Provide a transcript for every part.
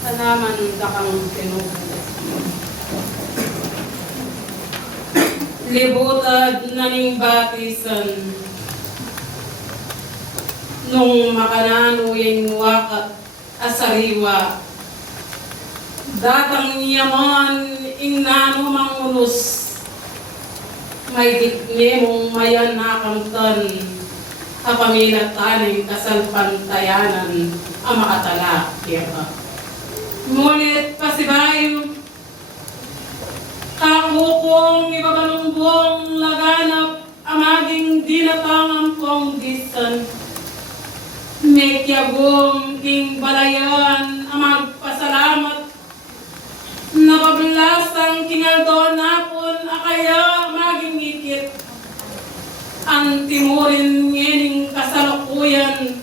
Tanaman dakang tinubulas. Libutad na ning batisan nung makananuyeng wakat asariwa. Datang yaman inano mangulos. May gitne mong mayan nakamtan kapamilataning kasalpantayanan ang makatala kaya. Ngunit pasibayo, kakukong ibabalumbong laganap amaging dinatangang kong disan. Mekyagong king balayan amag pasalamat. Napablasang kinaldon napon akaya maging ikit. Ang timurin ngening kasalukuyan,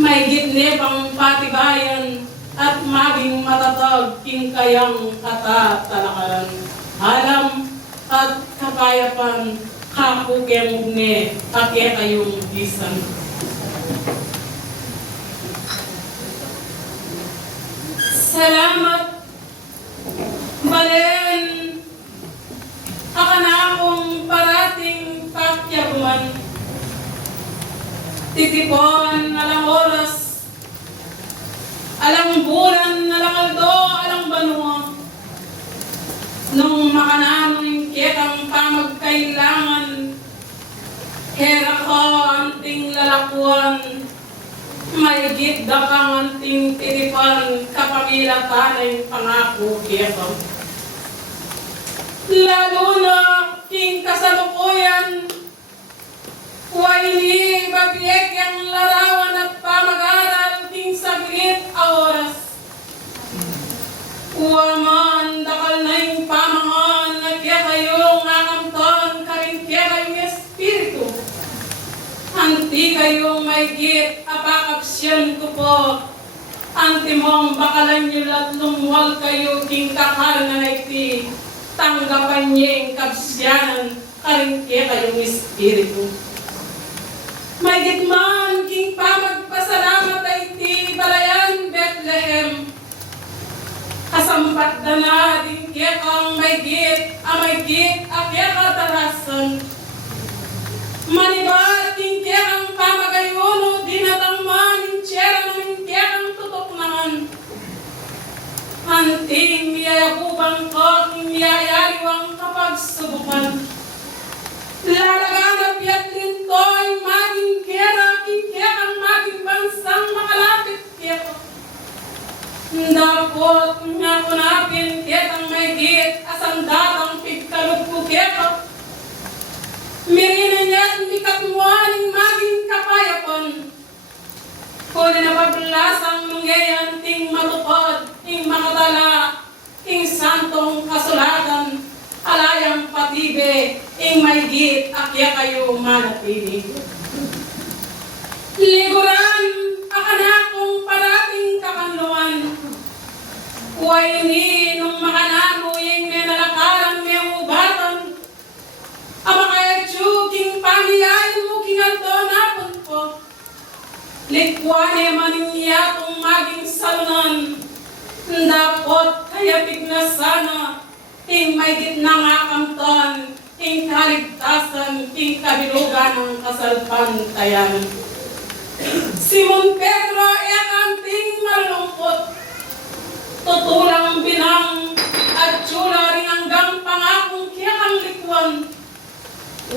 may gitne pang patibayan at maging matatag king kayang katatalakaran. Alam at kapayapan kakukeng ne kakya kayong bisan. Salamat balen akanakong parating pakyaguan. Titipon alang oras, alang bulan, alang aldo, alang banua. Nung makanano'y kiyakang pamagkailangan, hera ko anting lalakuan, may gitda kang anting titipan, kapamilatanay pangako kiyakang. Lalo na king kasalukuyan, waini babiyek ang larawan at pamag-aral king saglit a oras. Uwaman dakal na yung pamangan na kaya kayong akamton karing kaya kayong espiritu. Anti kayong may git apakapsyan ko po. Anti mong bakalan nyo at lumuwal kayo king kakal na naiti. Tanggapan niya yung kapsyanan karing kaya kayong espiritu. May gitman king pamagpasalamat ay ti balayan Bethlehem. Kasampat na na din kaya kang may git kaya katarasan. Manibat king kaya kang pamagayuno dinatangman tiyera namin kaya kang tutok naman. Anting miyayakubang ko king miyayaliwang kapag subukan. Lalaganap yat linto'y maging kera, king kang maging bansang makalapit kaya. Dapot nga kunapin kitang may git, asang datang pigkalog ko kaya. Mirina niya't mikatmuaning maging kapayapan. Kung na paglasang nungyayan ting matupad, ting makatala, ting santong kasulatan, alayang patibe, ing may git, akya kayo manapili. Liguran, akanakong parating kakanluan. Huwag ni nung makanano yung nenalakaran may ubatan. Ama kaya tsuking pamiyayin mo kingalto napon po. Likwane maningiyatong maging salunan. Dapot kaya pignasana. Ing may gitnang akamton, ing kaligtasan, ing kabilugan ng kasalpantayan. Simon Pedro anting malungkot, tutulang binang at tsula ring hanggang pangakong kiyakang likwan.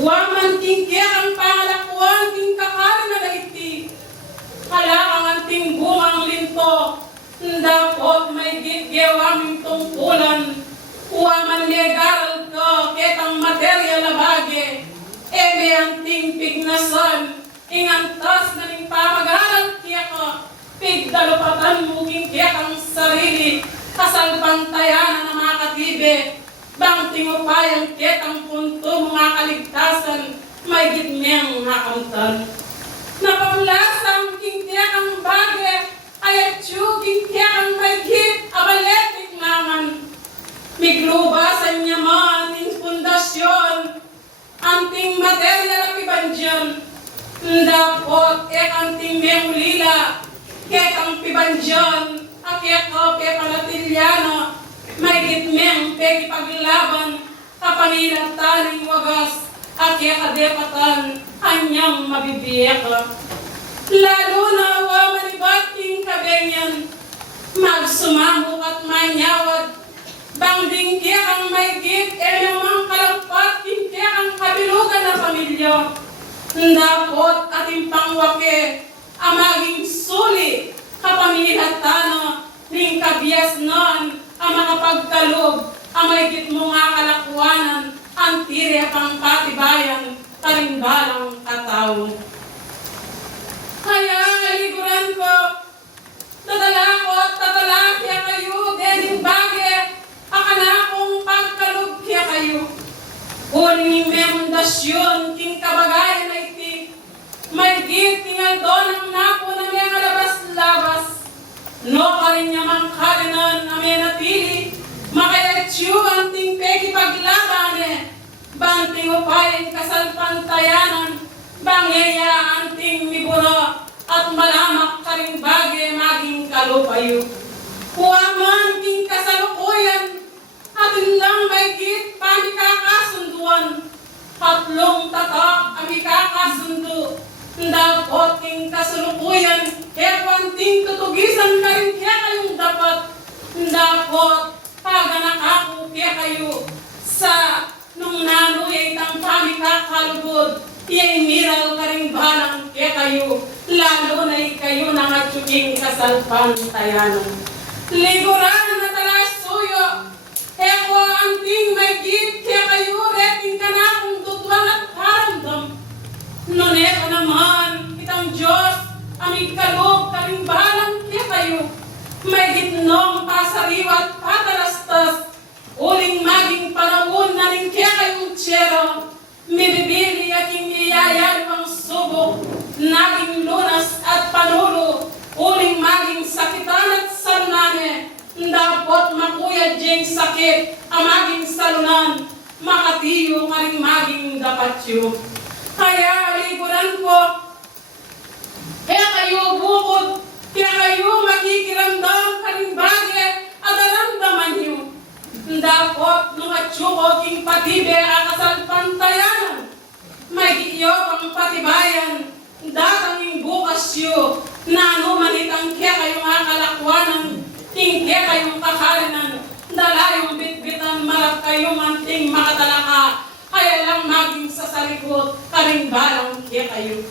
Waman king kiyakang pangalakuan, king kakarin na daiti. Kalakang anting bungang linto, dapot may gitgewaming tungkulan. Uwaman legal ko, ketang material na bagay, eme anting pignasan, ingantas na ning pamag-aral kaya ko, pigdalupatan mo king kaya kang sarili, kasalpantayanan na mga katibe, bang tingupayang ketang punto mga kaligtasan, may gitneng nakamtan. Napaglasang king kaya kang bagay, ay atyu king kaya kang may git, abaletik naman. Miglubasan niya man ng pundasyon, anting material at ibanjan. Dapot anting memulila, ketang pibanjan, akyako pe Palatiliano, may gitmeng pe paglaban, kapanilang taling wagas, akyakadepatan, anyang mabibiyeka. Lalo na wa manibating kabenyan, magsumamok at manyawad, bang dingkya ang may git, namang kalampat, dingkya ang kabilugan na pamilya. Dapot ating pangwake, amaging suli, kapamilatana, ning kabias noon, ang makapagkalog, ang may git mo nga kalakwanan, ang tire pang patibayan, kalimbalang katao. Kaya liguran ko, tatalakot, tatalakya kayo, dening bagay, akanakong pagkalog kya kayo. Uling memundasyon, king kabagayan na iti, may git tingal doon ang napo na may labas-labas. No ka rin niya mang kalinan na may natili, makayatsyuan ang ting peki paglaban banting upayin kasalpantayanan, bangeya ang ting mibura, at malamak ka rin bagay maging kalupayo. Huwaman king kasalukuyan, atin lang may git panikakasunduan, tatlong tatak ami kakasundo, dapot king kasulukuyan, ekwanting tutugisan ka rin kaya kayong dapat, dapot paganakaku kaya kayo, sa nung nanuhay itang pamikakalubod, iyay miral ka rin balang kaya kayo, lalo na kayo nang atsuking kasalpantayanan. Liguran na talasuyo, eko anting may git kaya kayo, reting ka na kung tutwang at haramdam. Noneko naman, itang Diyos, aming kalog ka rin balang kaya kayo, may gitnong pasariwat patalastas, uling maging panahon na rin kaya kayong tsero, mibibili aking iyayari pang subok, naging lunas at panulo, uling maging sakitan at salunane, dapat makuya diyeng sakit, amaging salunan, makatiyo ka rin maging dapatyo. Kaya liguran ko, kaya kayo bukod, kaya kayo makikiramdam ka rin bagay at aramdaman niyo. Dapat nung atsyuko king patibe akasalpantayanan, may giyo pang patibayan, datanging bukas yu, na anumanitang kaya kayong akalakwanan, ting kaya kayong kakarinan, dalayong bitbitan malap kayong anting makatalaka, kaya lang maging sa salikot, karing balang kaya kayo.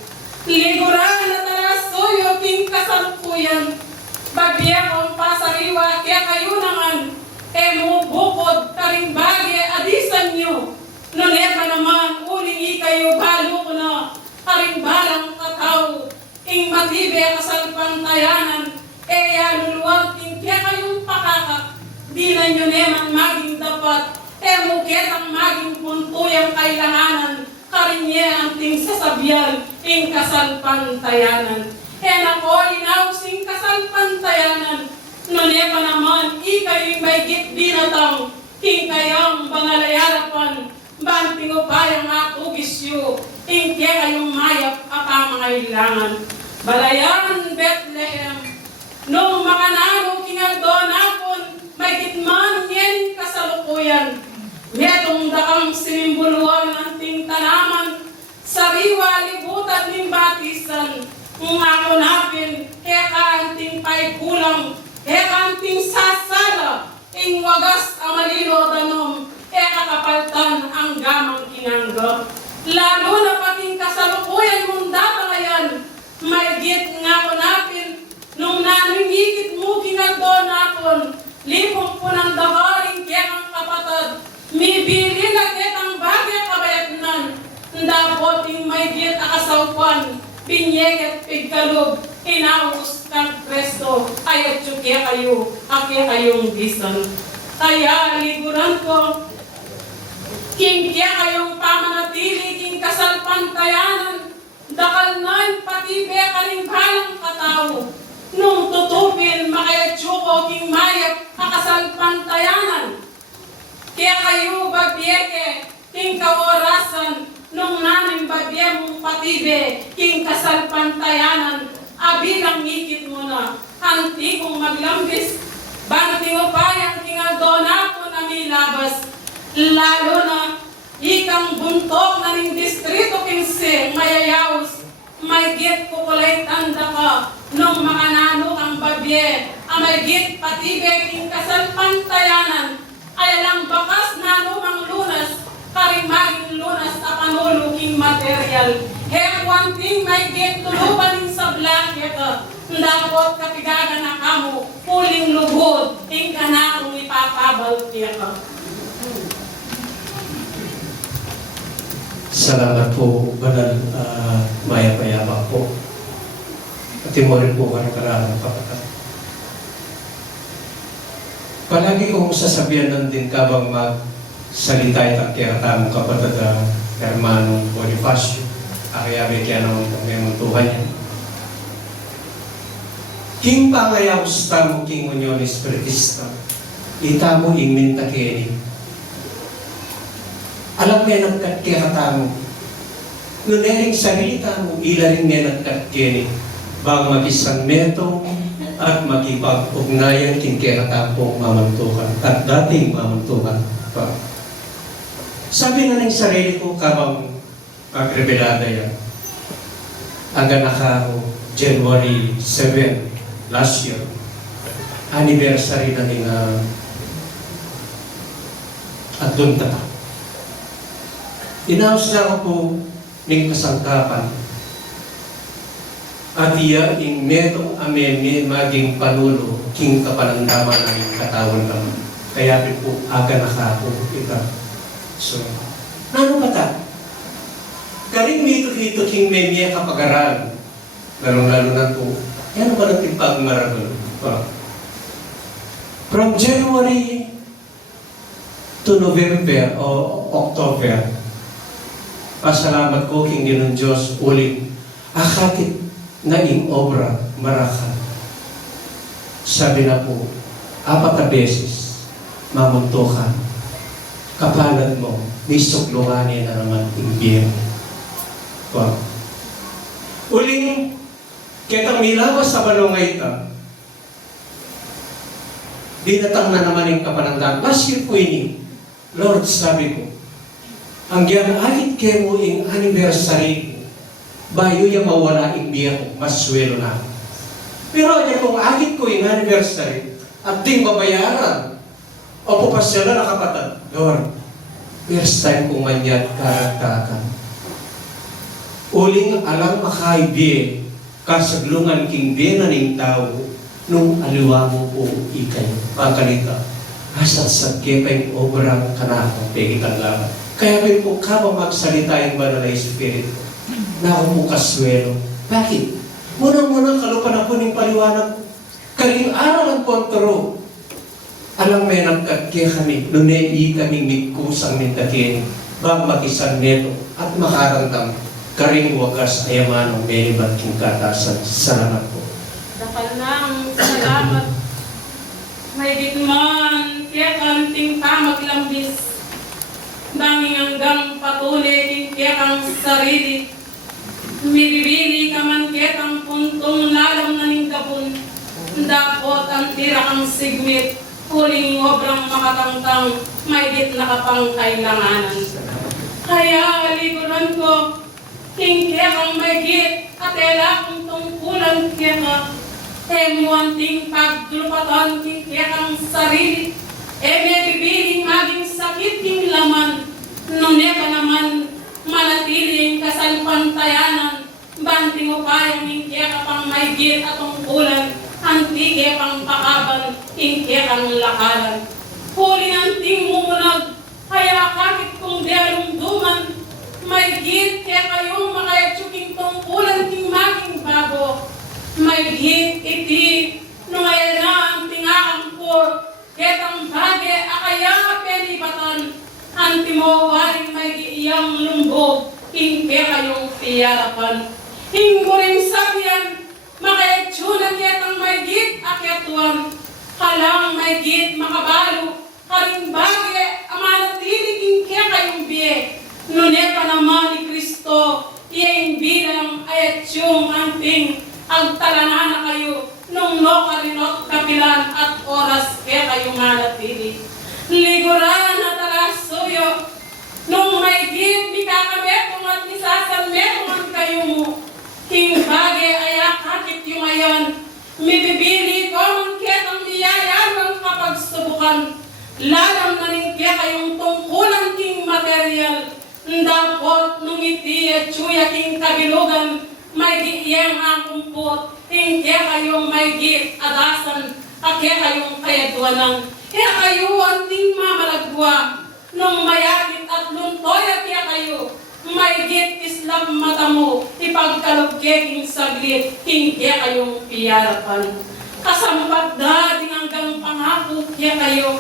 Liguran na talasuyo king kasalukuyan, bagya kong pasariwa kaya kayo naman, bukod karing bagay adisan nyo, nuneka naman uling ikayo balo ko na, karing balang katao, ing matibe kasalpantayanan, luluwag king kaya kayong pakakak, di na nyo neman maging dapat, mukit ang maging puntuyang kailanganan, karinye ang ting sasabyan, ing kasalpantayanan. Nako, inausing kasalpantayanan, nuneka naman, ikayo'y may git binatang, king kayang bangalayarapan, banting upayang atugisyo, ing kaya kayong mayap akamangailangan. Balayan, Bethlehem, nung makanano kinagdoon apon, may gitman ngayon kasalukuyan, metong dakang sinimbuluan ng ting tanaman, sariwa libutan ng batisan, ngakunapin, anting pay kulang, anting sasala, ing wagas ang malino danom, kakapaltan ang gamang kinangga. Lalo na pating kasalukuyan mong datangayan, may git ngakunapin, nung naningikit mo kinagdoon apon, lipong po ng dakaring kekang kapatad, mibili na ketang bagay kabayagnan, dapoting may git akasawpan, pinyeket pigkalog, inaus kang Presto, ayat kaya kayo, akya kayong bisan. Kaya liguran ko, king kaya kayong pamanatili, king kasalpantayanan, dakal na'y patibe karing balang katao, nung tutupin makayatsyo king mayap akasalpantayanan. Kaya kayo babyeke, king kaorasan, nung namin babye mong patibe, king kasalpantayanan, abilang ngikit mo na, antikong maglambis, banting upayang kingadona ko na milabas, lalo na ikang buntok na ning distrito 15 mayayawos, may git kukulay tanda ka, nung makanano kang babye, may git patibay king kasal pantayanan, ay lang bakas na numang lunas, karimaging lunas na panuluking material. Hekwanting may git tuluban sa blakya ka, dapot kapigaga na kamo, puling lubod, ing kanakong ipapabalkya ka. Salamat po, Banal Maya-Payabak po. At mo rin po karang kapatid. Palagi kong sasabihan ng din kabang magsalita itang kiratamong kapatid Hermanong Bonifacio. Akayabe kaya naman may muntuhan yan. King pangayaw sa mo King Union Espiritista, itamo ingminta kini. Alam niya nagkatkatamo. Nunering salita mo, ila rin niya nagkatkini. Bang mag-isang meto at makipag-ugnayan kinkatapong mamantukan at dating mamantukan pa. Sabi na ng sarili ko kabang magrebelada yan. Ang ganaka January 7 last year, anniversary na rin at doon tatak. Inaos na ako po ng kasangkapan at iya ing metong ameme maging panulo king kapanandaman ng katawan naman. Kaya po aga na ako ika. So, nano ba ta? Karing mito-hito king meme kapag-aral. Lalong-lalo na po, yan ba natin pagmaragol? From January to November o October, pasalamat ko king Ginoong Diyos ulit akakit na ing obra marakan. Sabi na po, 4 na beses mamuntukan. Kapalad mo, nisuklunganin na naman imbiyerno. Wow. Uling, kitang milawas sa balongay ka, dinatang na naman yung kapanandaan. Last year po ini, Lord, sabi ko, ang yan ahit kemo ing anniversary, bayo yung mawala ing biya ko, maswelo na. Pero yan kung ahit ko ing anniversary, at ding babayaran, o pupasya na kapatid, Lord, first time kong manyat karagtakan. Uling alang makaibiye, kasaglungan king biya na ning tao, nung aliwa mo po ikay, pagkalita, asat sa kepeng obrang kanakang pegitang laban. Kaya may po ka magsalita yung Banal na Espiritu na ako mo kaswelo. Bakit? Munang-munang kalupan ako ng paliwanag. Kaling aral ang kontro. Alam may nagkatke kami, nunei kaming mikusang mintakin, bang mag-isang neto at makarandam karing wagas ayaman ng menibat king katasan. Salamat po. Dakal lang, salamat. May gitman, kaya kanting pamaglambis. Danging hanggang patuloy kaya sarili. Mibibili ka man kaya puntong lalam na ning kapun. Dapot ang tira kang sigmit. Huling obrang makatangtang, may git na kapang kailanganan. Kaya liguran ko, king kaya kang may git, at ela kong tungkulan kaya ka. Muanting pagdulupatan king kaya kang sarili. May bibiling maging sakit king laman. Nune ka naman manatiling kasalpantayanan. Banting upayang king kaya kapang may git at tungkulan. Antige pang pakaban, inke ang lakaran. Huli ng ting mumunag, kaya kakit kong dialumduman, may git kaya kayong makayatsuking tungkulan ting maging bago. May git iti, nung ay na ang tingaangkor, ketang bage akaya penibatan, antimowaring may giiyang lumbog, inke kayong tiyarapan. Hingguring sabyan, makayatsunan ketang may git akyatuan, kalang may git makabalo, karing bage amanatiliging kaya kayong biye. Nune pa naman ni Kristo, iyaing bilang ayatsyong anting, agtalana na kayo, nung no karinot kapilan at oras kaya kayo manatili. Liguran at alasuyo, nung may git, di kakabetong at nisasanmetong kayo mo. King bagi ayak hakit yung ayan, mibibili ko ang ketang biyaya ng kapagsubukan. Lalang na rin kaya kayong tungkulan king material, ndapot nung iti at tsuya king kabilugan, may giyang ang kumpot, kaya kayong may git adasan, kaya kayong kayadwanan. Kaya kayo ang ting mamalagwa, nung mayakit at luntoy at kaya kayo, may git islap mata mo, ipagkaluggeking saglit, kaya kayong piyarapan. Kasampat dating hanggang pangako kaya kayo,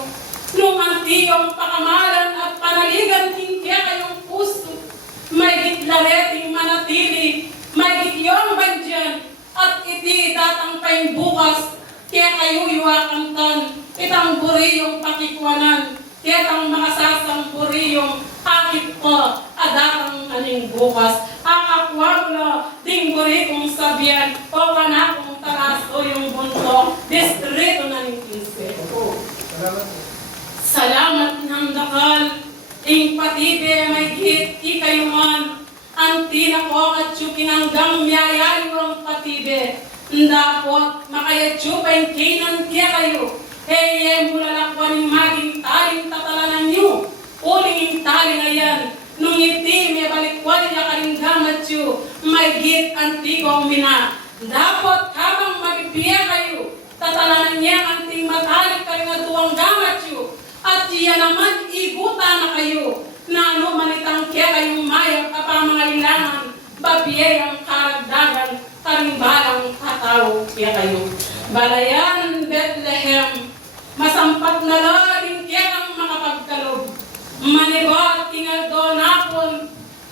nung antigong pakamalan at panaligan kaya kayong puso, may gitlareting manatili, may gityong bandyan, at iti datang pa'y bukas, kaya kayo iwakantan, itang buriyong pakikwanan, kaya tang makasasampuriyong akit ko, adatang aning bukas, akakwamlo, ding burikong sabihan, o kanakong taraso yung bunto, distrito na ning kinseto. Salamat ng dakal, ing patite may hit, ikayuman, ang tinako at tsuking hanggang miyayayo ang patibe, ndapot makayatsupain kinan kaya kayo, heye mulalakwan ng maging taling tatalanan nyo, uling taling ayan, nung iti may balikwan niya karinggamat nyo, may git antigong mina, dapat habang magbibiya kayo, tatalanan niya anting matalik karingatuang gamat nyo, at iya naman iguta na kayo, na ano manitang kaya kayong mayang kapamangailangan, babiyayang karagdagan, karimbalang katao kaya kayo. Balayan, Bethlehem, masampat na laring kaya ang makapagkalob, manigot kinaldo napon,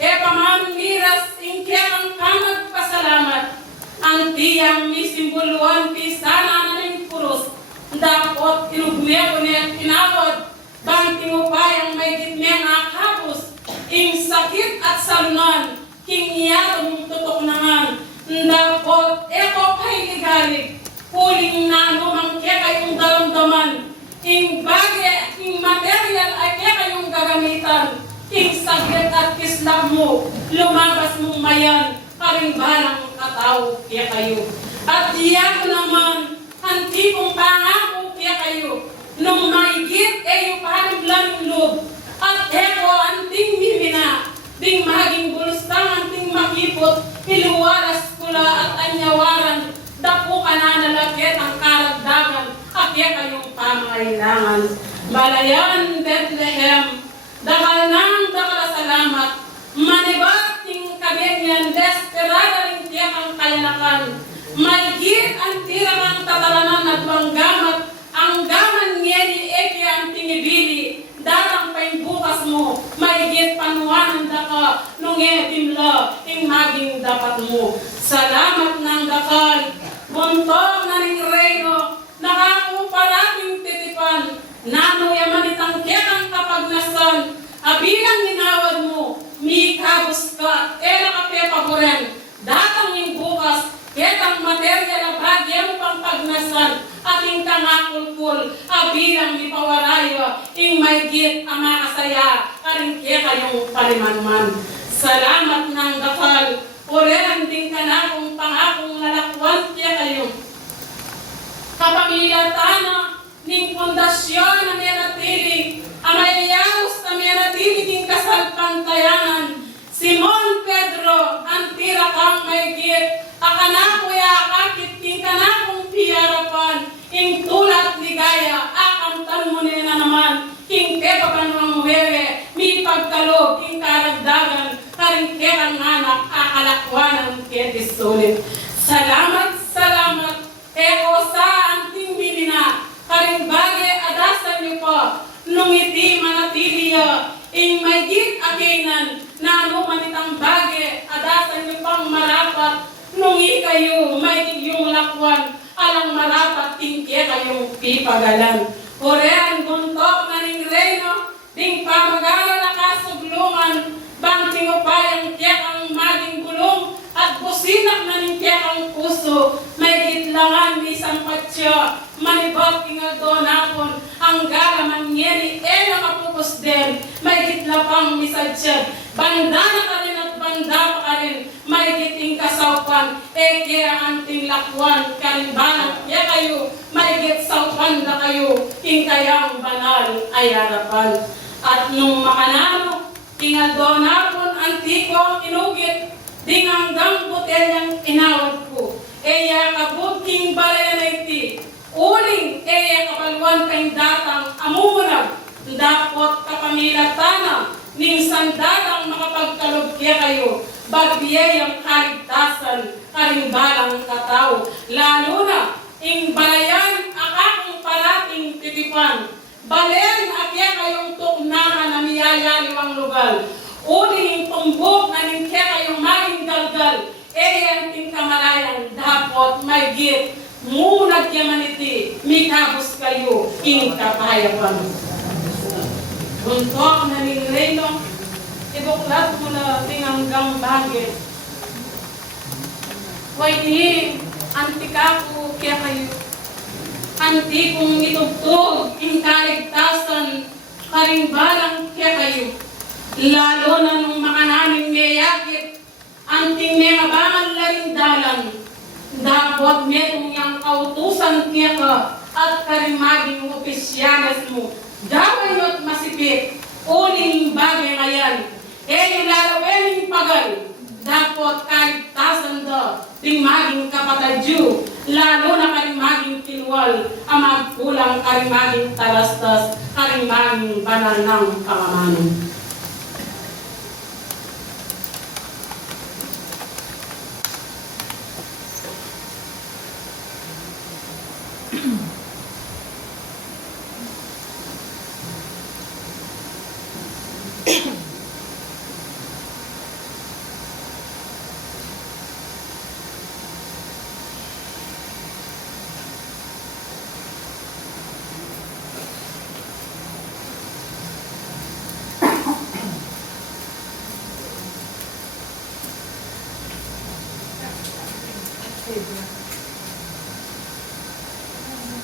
pamamiras in kaya ang kamagpasalamat, ang tiyang misimbuluan pisana na ng puros, dapot inugmeko niya tinawad, banting upayang may gitmeng akapos, ing sakit at salunan, king iyatong tutok nangan, dapot eko pa'y ligalig, kuling nano mangke kayong daramdaman, ing bagay, ing material ay kaya kayong gagamitan, ing sakit at kislap mo, lumabas mong mayan, karimbalang katao kaya kayo. At iyan naman, antikong pangako kaya kayo, nung maigit yung panaglang loob, at eko anting mimina, ding maging bulstang anting makipot, iluwalas kula at anyawaran, dapo ka na nalagyan ang karagdagan, akya kayong pamailangan. Balayan, Bethlehem, dakal nang dakal salamat, manibating kabenyan, desperada rin tiyak ang kayanakan, may git ang tirang ang tatalanan at banggamat, ang gaman niya ni Eke ang tinibili, darang pa'y bukas mo, may git panuwanan daka, nung timla, ing maging dapat mo. Salamat ng dakal, buntong na ning reyno, nakakuparating titipan, nano yaman itang kekang kapagnasan, abilang hinawad mo, mikabus ka, kapepaboren, datang yung bukas, ketang material na bagyang pang pagnasan, ating tangakulkul, abilang ipawarayo, ing may git ang makasaya, karing kayong palimanman. Salamat ng dakal, urehan din ka na kung pangakong lalakwan kaya kayo. Kapamilatana, ning pundasyon na meratili, amayayos na meratili king kasalpantayanan, Simon Pedro, ang tira kang may git, akana kuya akakit king kanakong piyarapan, ing tulat ligaya, akamtan mo nila naman, king pepapan ng muhere, mi pagkalog, king karagdagan, karingkerang anak, akalakwanan ketis sulit. Salamat, salamat, eko sa anting bilina, karimbage adasan niyo po, nung iti manatiliya, ing may git akinan, na manitang bage, adasan niyo pang marapat, nung ikayo, may yung lakwan, alang marapat, tingke kayong pipagalan. Korean, buntok na ning reyno, ding pamagala na kasuglungan, bang tingupayang tiyak ang maging gulong, at gusto sinak na ang puso, may gitlangan isang patya, manibag ingal doon hapon, ang gala mangyeri, mapupos din, may gitlapang misadsyad, banda na ka rin at banda pa rin, may giting kasawpan, kaya anting lakwan, karimbanang kaya kayo, may gitsawpan na kayo, kayang banal ay harapan. At nung makanano, ingal doon hapon, antiko ang inugit, ding hanggang botelyang inawad ko. Eya kabuting balayan na iti. Uling eya kapaluan kayong datang amunag. Dapot kapamilatana. Ning sandatang makapagkalog kaya kayo. Bagbiyayang kaligtasan. Karimbalang katao. Lalo na, ing balayan akakong parating titipan. Balen akya kayong tuknangan na miyayaliwang lugar. Uling tumbok na ningkya kayong maging galgal, ang ting kamalayan, dapot may git, munag yamaniti, mikabos kayo, ing kapayapan. Untok na ning reyno, ibuklat mo na tinanggang bagit. Wayni, antikaku kaya kayo, antikong itugtog, ing kaligtasan, karimbalang kaya kayo. Lalo na nung makanaming mayakit, anting may mabangan larindalan, dapat metong niyang kautusan niya ka at karimaging opisyanas mo, gawin mo at masipit, uling bagay ngayon, yung lalawening pagal, dapat kaligtasan da, ting maging kapatadyo, lalo na karimaging tinuwal, ang magkulang karimaging talastas, karimaging banal ng pangamanon.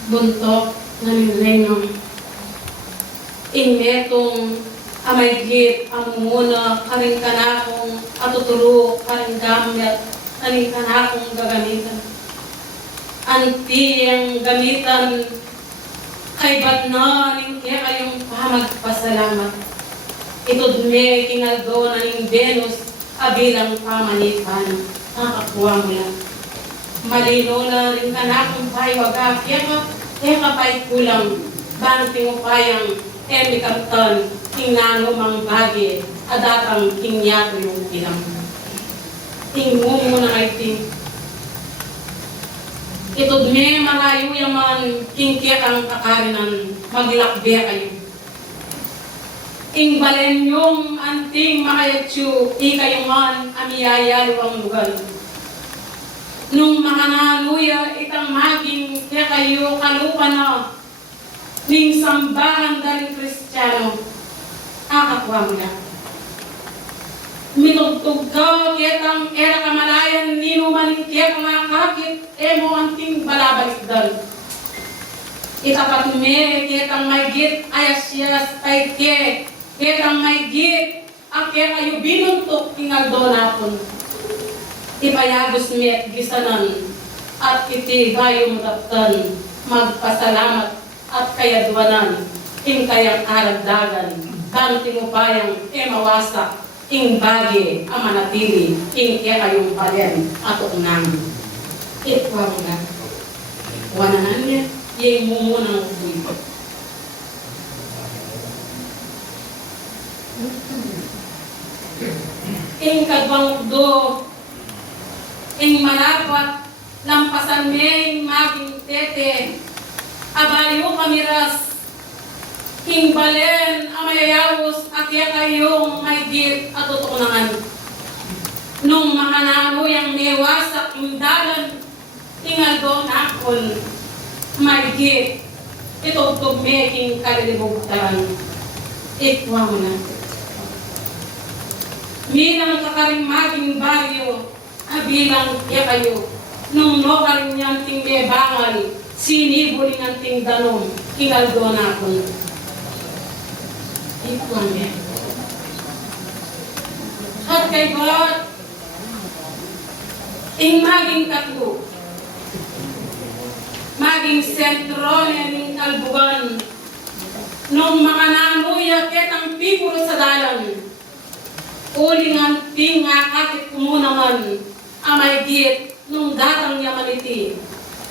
Buntok na nilengong imetong amaygit amumuna karing kanakong atuturo karing gamit karing kanakong gagamitan. Anti ang gamitan kay batna ning kaya kayong pamagpasalamat. Itudme kinaldo na ning Venus abilang pamanipan. Nakakuha mo lang. Malino na rin kanakong paywaga kaya kapay kulang, banting upayang, mikaptan, tinano mang bagi, adatang kingyato yung ilang. Tingmo mo na ay ting. Itudme malayo yaman, kingkyak ang kakarinan, maglakbe kayo. Ing balen yung anting makayatsyo, ikayuman, amiyayalo ang lugar. Nung makananuya itang maging kaya kayo kalupa na ning sambahan daling Kristiyano, akakuha mo na. Mitugtog ka kitang era kamalayan nino maning kaya mga kakit mo anting balabalik dal. Itapat me kitang may git ayasyas ay kitang may git kaya kayo binuntok tingal doon napon. Ipayagos met gisanan at iti gayong daptan magpasalamat at kayadwanan ing kayang aragdagan kanting upayang mawasak ing bagi ang manatili ing kayong palen at unang itwa mo na wananan niya yung mumunang ubuy ing kagwang do ing malapot, lampasan may maging tete, abayo kamiras, king balen, amayayawos, akya kayong may git at tutunangan. Nung makanano yung newasak yung dalan, tingal doon akon, may git, itugtog may king kalilibugtan. Ikwa mo na. Minang kakaring maging baryo, abilang kaya kayo, nung no karin niyan ting bebangal, sinibuli ng ting danom, kinaldo na ako. Ikuan niya. At kay God, ing maging katlo, maging sentro ng kalbugan, nung makananuya ketang pipuro sa dalan, uling ang ting nga kakit kumunaman, amay git nung datang niya maniti,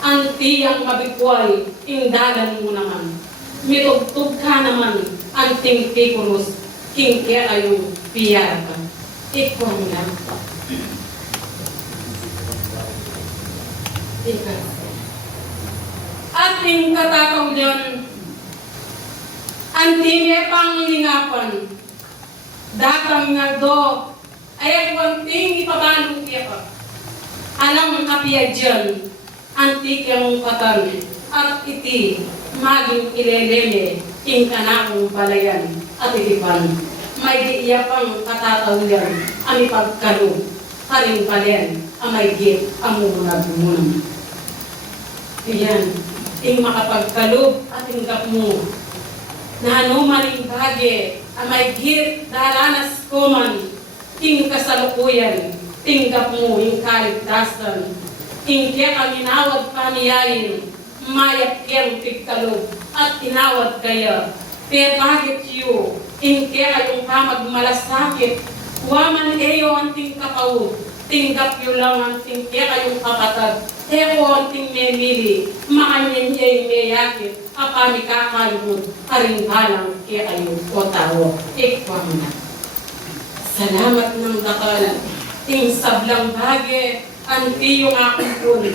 ang tiyang mabikwal, ing dalan mo naman. Mitugtog ka naman, ang ting pipuros, king kaya kayong piyarapan. Ikaw lang. Ikaw. Ating katakaw dyan, ang tingin pang lingapan, datang nga do, ay kwanting ipabalong kaya ka. Alam ang kapiyad dyan, antik yung katan, at iti, maging ilelele, ing kanakong balayan, at itipan. May diya pang katatawyan, ang ipagkalo, karing palen, ang may git, ang munag-munag. Iyan, ing makapagkalob at inggap mo, na anuman ing bagay, ang may git, daranas koman, ing kasalukuyan, tinggap mo ing kaligtasan, ing kaya kang inawad paniyayin, mayap kiyang pigkalob, at inawad kaya, pero bakit yu, ing kaya kayong kamagmalasakit, waman eyo ang ting kapaw, tinggap yu lang ang ting kaya kayong kapatag, eko ang ting memili, makanyan niya'y meyakit, apani kakalbod, karing balang kaya kayo o tawo, ikwang na. Salamat ng dakal, ting sablang bagay, ang tiyong akong pun,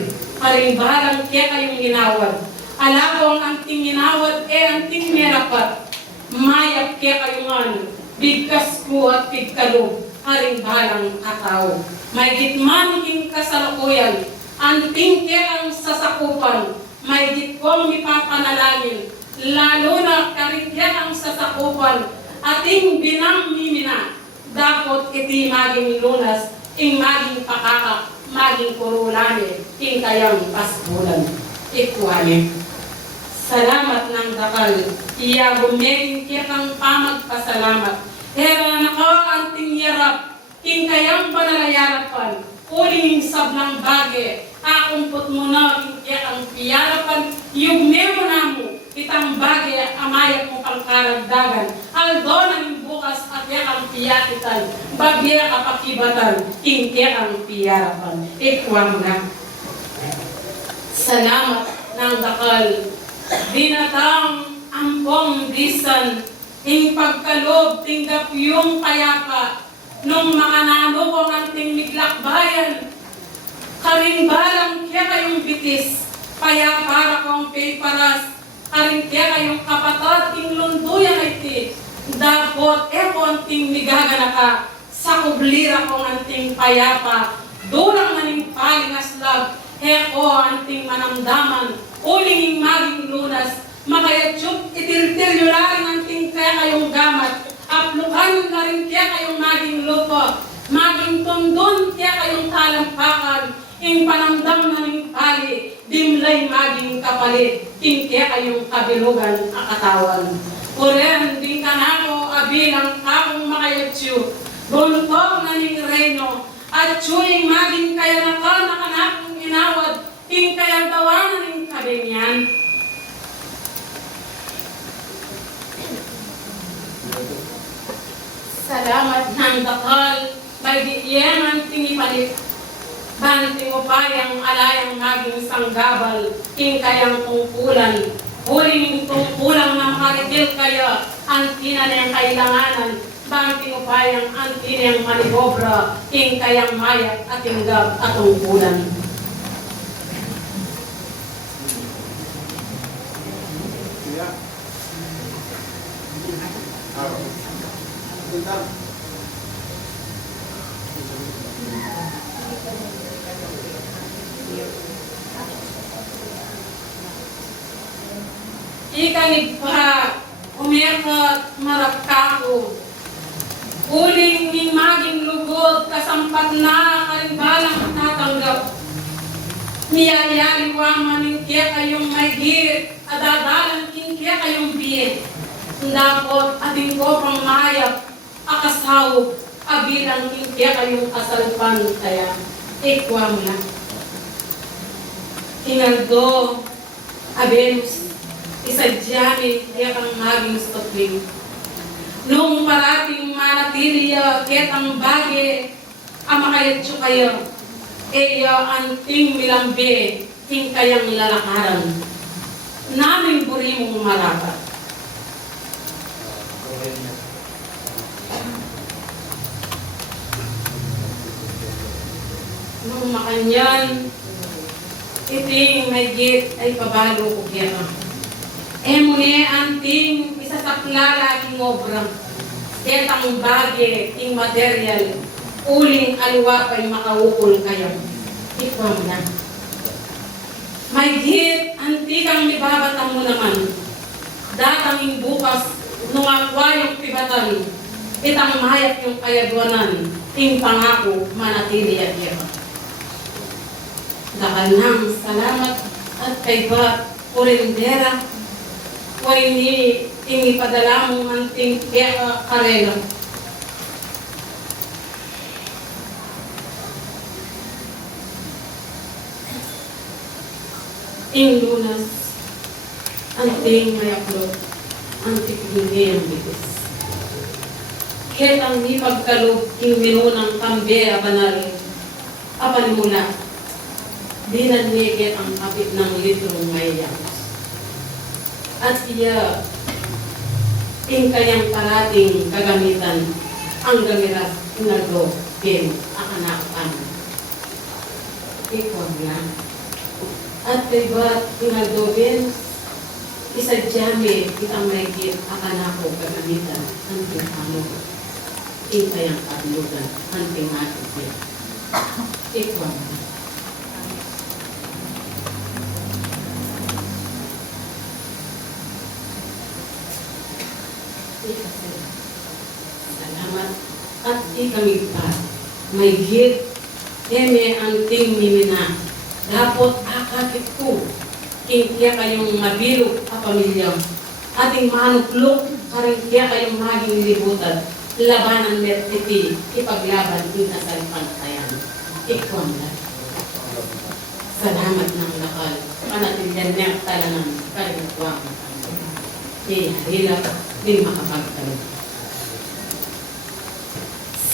karing balang kaya kayong ginawad, alabong ang ting ginawad, ang ting merapat, mayat kaya kayungan, bigkas ko at pigkalog, haring balang katao. May gitman king kasalukuyan, anting kaya ang sasakupan, may gitkong ipapanalangin, lalo na karityan ang sasakupan, ating binamimina, dapat iti maging lunas, ing maging pakaka, maging kurulani, ing kayang pasbulan. Ikuani. Salamat ng dakal, iya gumegin kitang pamagpasalamat. Hera na ka anting yarap, king kayang banarayarapan, uling sablang bagay, akumpot mo na king kayang piyarapan, yugme mo na mo, itang bagay, amayak mo pang karagdagan, aldo ng bukas at yakang piyakitan, babya kapakibatan, king kayang piyarapan. Ikwang na. Salamat ng dakal, dinatang ampong bisan, ing pagkalob tinggap yung kayapa, nung mga nanukong anting miglakbayan, karing balang kaya kayong bitis, kaya para kong paras, karing kaya kayong kapatad, ing lunduyan iti, dapot eko anting migaganaka, sa kublira kong anting payapa, durang maning palingaslag, eko anting manamdaman, uling maging lunas, makayatsuk, itiltil yung laring anting kaya kayong gamat, aplukan na rin kaya kayong maging lupa, maging tundon kaya kayong talampakan, ing panamdam na ning pali, dimlay maging kapalit, ing kaya kayong kabilugan akatawan. Uren, din ka na ko, abilang akong makayatsuk, buntok na ning reyno, at tsuing maging kaya na ka nakanakong inawad, ing kaya tawanan ning kabinyan. Salamat ng dakal, may diyan ang tinipalit, banting upayang alayang maging sanggabal, ing kayang tungkulan, huling tungkulang na makaritil kaya, ang tinanayang kailanganan, banting upayang ang tinayang manibobra, ing kayang mayat at tinggap at tungkulan. Ikanig pa, umiakot maragkako, Uling ning maging lugod, kasampat na kalimbalang natanggap. Niyayaliwaman ning kaya kayong may girit, adadalan king kaya kayong biyet. Ndapot ating ko pang mayap, akasawog, abilang king kaya kayong kasalpan kaya. Ikwam na. Kinaldo, abenus, isadyami kaya kang maging stopling. Nung parating manatiliya ketang bagi amakayatso kayo eya anting milambe ting kayang lalakaran naming burimong maraka. Nung makanyan iting may git ay pabalo ko kaya emune anting isasaklala king obra ketang bagi king material uling aliwa pa'y makawukol kayo. Ikaw na. May git anti kang mibabatan mo naman datanging bukas nung akwa yung pibatan itang mayat yung kayadwanan ting pangako manatili at iba. Dahil nang salamat at kay Bat Kurindera way ni inipadala mong anting kaya karela. Ing lunas, anting mayaklot, antik hindi ang bitis. Ketang ni pagkalog ing minunang kambe abanal, apan mula, di nanigit ang kapit ng litrong mayan. At iya, ing kayang parating kagamitan, ang gamiras inaldo, game, akanakan. Ikaw na. At kaybat inaldo, game, isadyami, kitang maigit, akanako, kagamitan, anting ano, ing kayang kalugan, anting natin. Ikaw na. Salamat at ikamig pa. May git, eme ang ting mimina. Dapot akakit ko. Kaya kayong mabilog a pamilya. Ating manuklok, karing kaya kayong maging libutan. Labanan met iti, ipaglaban din na sa pantayan. Ikwam na. Salamat ng lakal. Panatilyan niya talangan, karing kwam. Hirap din makapagtalo.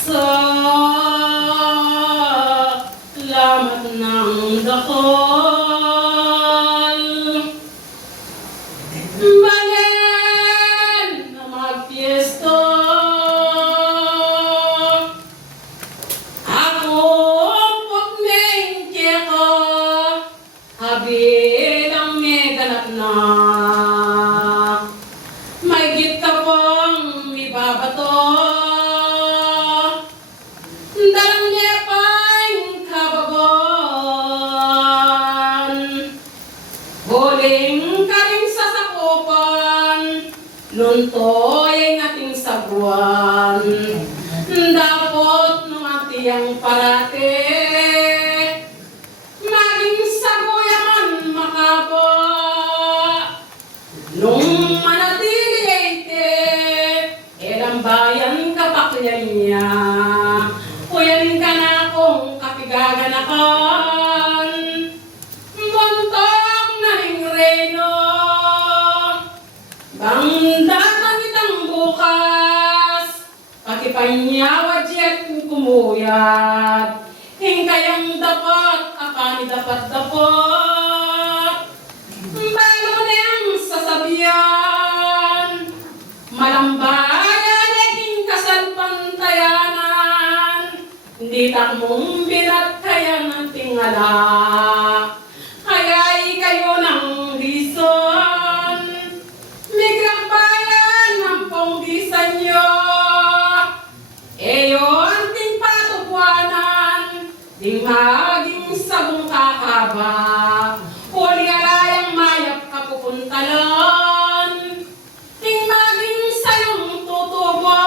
Salamat ng dakal. Balen na magpiesto. Ako pagmengke ka. Habilang may ganap na. Luntoy nating sabuan, dapat nung atiyang parate, maging sabuyan makaba, nung manatili ite, elang bayan kapakyan niya, kuyanin ka na kung kapigaganakan, buntok na ring reno, bangda itang bukas, pati panyawa jet kumuyat, hingkayang dapat, apani dapat, bago niyang sasabihan, malambayan naging kasalpantayanan, hindi takmong bilat kaya ng tingala, kaya'y kayo ng rison, migrang bayan ng ponggisan nyo. Eyo anting patupuanan, ding maging sabong kakaba. Huli alayang mayap kapupuntalan, ding maging sayong tutubo.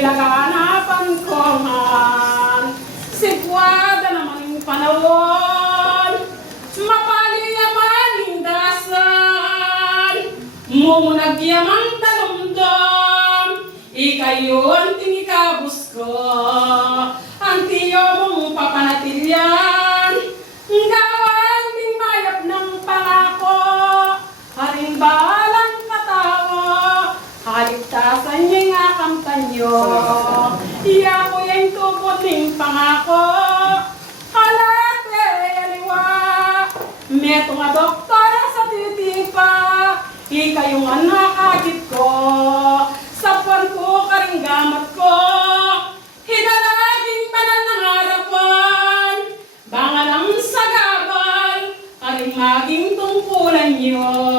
Nilaganapan ko man, sigwada naman yung panahon, mapaliyaman yung dasan, mumunag-yamang talumdom, ikayo ang tinikabos ko, ang tiyo mong papanatilyan, gawan din mayap ng pangako, harimbalang katao, haligtasan niya nga kampanyo, iya ko yung tubod ng pangako, halate aliwa, meto nga doktora sa titipa, ikayong anak agit ko, sa puwan ko karing gamat ko, hinalaging tanan ng harapan, bangalang sagabal, karing maging tungkulan niyo.